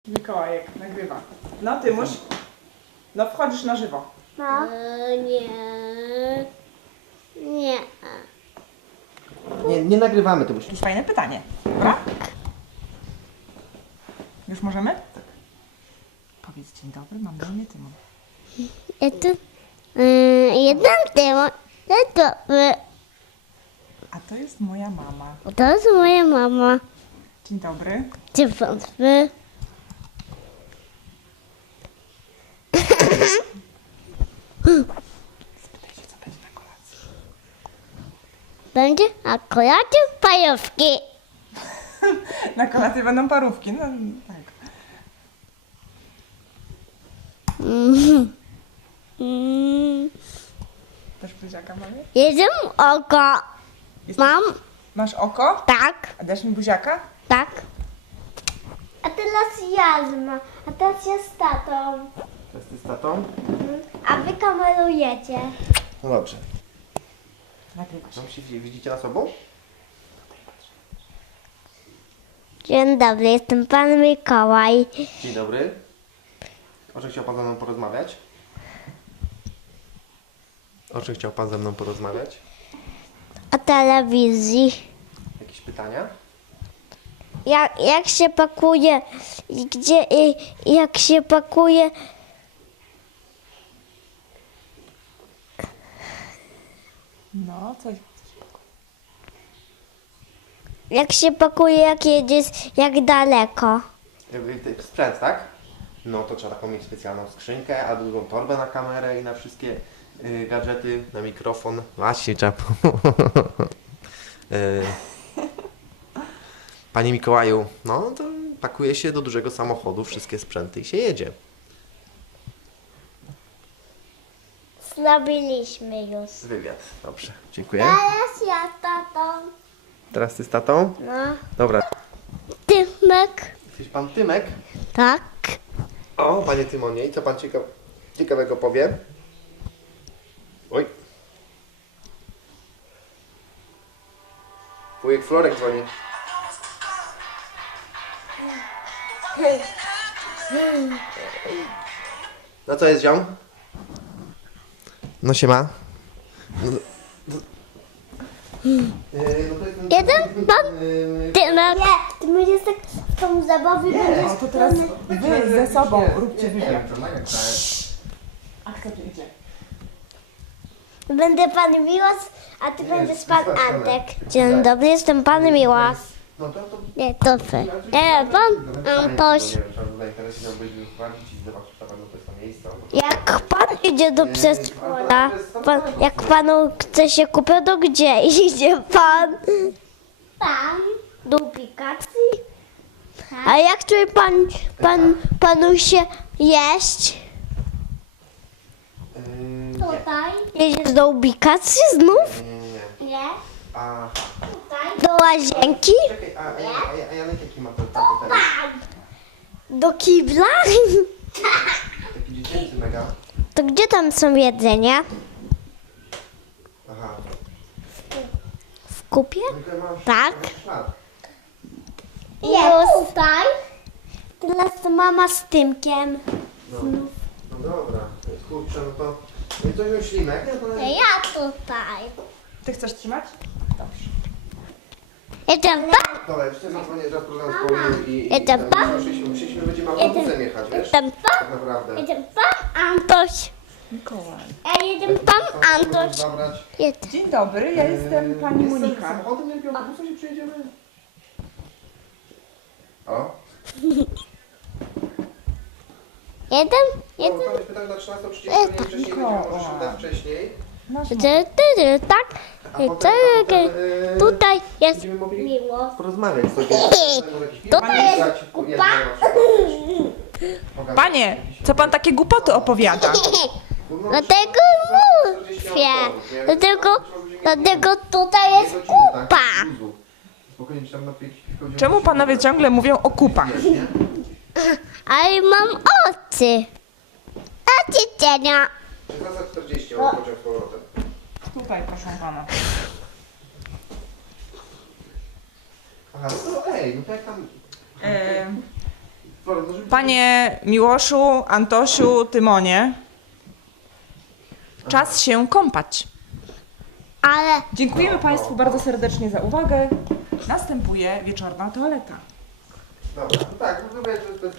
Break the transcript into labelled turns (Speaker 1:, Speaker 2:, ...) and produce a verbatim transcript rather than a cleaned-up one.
Speaker 1: Mikołajek nagrywa. No ty musisz. No wchodzisz na żywo.
Speaker 2: No.
Speaker 3: E, nie. Nie.
Speaker 2: Nie, nie nagrywamy, to musisz.
Speaker 1: Jakieś fajne pytanie. Dobra? Już możemy? Tak. Powiedz dzień dobry, mam na imię Tymon.
Speaker 3: Ja tu. Yy, jeden temat. To, y,
Speaker 1: A to jest moja mama.
Speaker 3: to jest moja mama.
Speaker 1: Dzień dobry.
Speaker 3: Czy wątpię?
Speaker 1: Spytaj się, co będzie na kolacji.
Speaker 3: Będzie akurat pajówki.
Speaker 1: Na kolacji będą parówki. No tak.
Speaker 3: Mm. Mm.
Speaker 1: Też buziaka mamy?
Speaker 3: Jeden oko.
Speaker 1: Jesteś-
Speaker 3: Mam.
Speaker 1: Masz oko?
Speaker 3: Tak.
Speaker 1: A dasz mi buziaka?
Speaker 3: Tak.
Speaker 2: A teraz ja z ma, a teraz ja z tatą. Teraz ty z tatą? A wy kamerujecie. No dobrze.
Speaker 1: Nagrywasz.
Speaker 2: Tam się widzicie na sobą?
Speaker 3: Dzień dobry, jestem pan Mikołaj.
Speaker 2: Dzień dobry. O czym chciał pan ze mną porozmawiać? O czym chciał pan ze mną porozmawiać?
Speaker 3: O telewizji.
Speaker 2: Jakieś pytania?
Speaker 3: Jak, jak się pakuje, i gdzie, i, jak się pakuje,
Speaker 1: No, coś.
Speaker 3: jak się pakuje, jak jedziesz, jak daleko.
Speaker 2: Jakby ty- Sprzęt, tak? No to trzeba taką mieć specjalną skrzynkę, a drugą torbę na kamerę i na wszystkie y, gadżety, na mikrofon. Właśnie trzeba. y, Panie Mikołaju, no to pakuje się do dużego samochodu wszystkie sprzęty i się jedzie.
Speaker 3: Zrobiliśmy już.
Speaker 2: Wywiad. Dobrze, dziękuję.
Speaker 3: Teraz ja z tatą.
Speaker 2: Teraz ty z tatą?
Speaker 3: No.
Speaker 2: Dobra.
Speaker 3: Tymek.
Speaker 2: Jesteś pan Tymek?
Speaker 3: Tak.
Speaker 2: O, panie Tymonie, i co pan cieka ciekawego powie? Oj. Wujek Florek dzwoni. No co jest, ziom? No się ma. No, no. Yy, no to jest ten-
Speaker 3: Jeden pan
Speaker 2: Yy,
Speaker 3: Tymek.
Speaker 2: no.
Speaker 3: Nie.
Speaker 2: Ty będziesz tak w tą zabawę
Speaker 1: O, to teraz wy ze sobą róbcie wywiad.
Speaker 2: wywiad.
Speaker 1: A kto tu idzie?
Speaker 3: Będę pan Miłos, a ty
Speaker 2: Nie,
Speaker 3: będziesz
Speaker 2: jest
Speaker 3: pan
Speaker 2: wystarczone.
Speaker 3: Antek. Dzień dobry, jestem pan Miłos.
Speaker 2: No to, to...
Speaker 3: Nie, to wy. Nie, pan Antoś. Jak pan idzie do przedszkola, pan, jak panu chce się kupić, to gdzie idzie pan?
Speaker 2: Tam.
Speaker 3: Do aplikacji? A jak czuje pan, pan, panu się jeść?
Speaker 2: Tutaj.
Speaker 3: Jedziesz do ubikacji znów?
Speaker 2: Nie, nie, nie. Nie. A, Tutaj.
Speaker 3: Do łazienki?
Speaker 2: czekaj, a, a, a, a Janek jaki ma ten ten
Speaker 3: Do kibla?
Speaker 2: Taki dziecięcy mega.
Speaker 3: To gdzie tam są jedzenia?
Speaker 2: Aha.
Speaker 3: W kupie?
Speaker 2: Tylko masz
Speaker 3: Tak.
Speaker 2: masz lat.
Speaker 3: Jest.
Speaker 2: Tutaj.
Speaker 3: Teraz to mama z Tymkiem.
Speaker 2: No, no dobra. Kurczę, no to... No i to już ślimek. No to...
Speaker 3: Ja tutaj.
Speaker 1: Ty chcesz trzymać? Dobrze.
Speaker 3: Jestem pan?
Speaker 2: Dobra, jeszcze zadzwonię raz program z Pauliną i... i
Speaker 3: Jestem
Speaker 2: tam
Speaker 3: pan?
Speaker 2: Musieliśmy, musieliśmy będziemy autobusem jechać, wiesz?
Speaker 3: Jestem pan?
Speaker 2: Tak naprawdę.
Speaker 3: Jestem pan Antoś.
Speaker 1: Mikołaj.
Speaker 3: Ja jestem pan Antoś.
Speaker 2: Zabrać.
Speaker 3: Jestem.
Speaker 1: Dzień dobry, ja jestem pani
Speaker 2: Jestem
Speaker 1: Monika.
Speaker 2: samochodem, jak autobusem się przyjedziemy. O?
Speaker 3: Jeden?
Speaker 2: No,
Speaker 3: Jeden?
Speaker 2: tam jest pytanie na trzynastą trzydzieści, nie wcześniej będziemy, może się
Speaker 1: Mikołaj.
Speaker 2: uda wcześniej.
Speaker 1: Nasz
Speaker 3: Ty, ty, ty, tak?
Speaker 2: A
Speaker 3: I
Speaker 2: potem, a potem e,
Speaker 3: Tutaj jest
Speaker 2: będziemy mogli
Speaker 3: miłość.
Speaker 2: porozmawiać sobie.
Speaker 3: Tutaj jest
Speaker 2: kupa.
Speaker 1: Panie, co pan takie głupoty opowiada?
Speaker 3: Dlatego mówię. Dlatego, dlatego tutaj jest kupa.
Speaker 1: Czemu panowie ciągle mówią o kupach?
Speaker 3: Ale mam oczy. A cienia.
Speaker 2: szesnasta czterdzieści, ale pociąg z powrotem.
Speaker 1: Tutaj, proszę pana.
Speaker 2: Aha, no to ej, no to jak tam...
Speaker 1: Em, Panie Miłoszu, Antosiu, Tymonie, czas się kąpać.
Speaker 2: Ale
Speaker 1: Dziękujemy Państwu bardzo serdecznie za uwagę. Następuje wieczorna toaleta.
Speaker 4: Dobra, no tak, no to wiesz, że to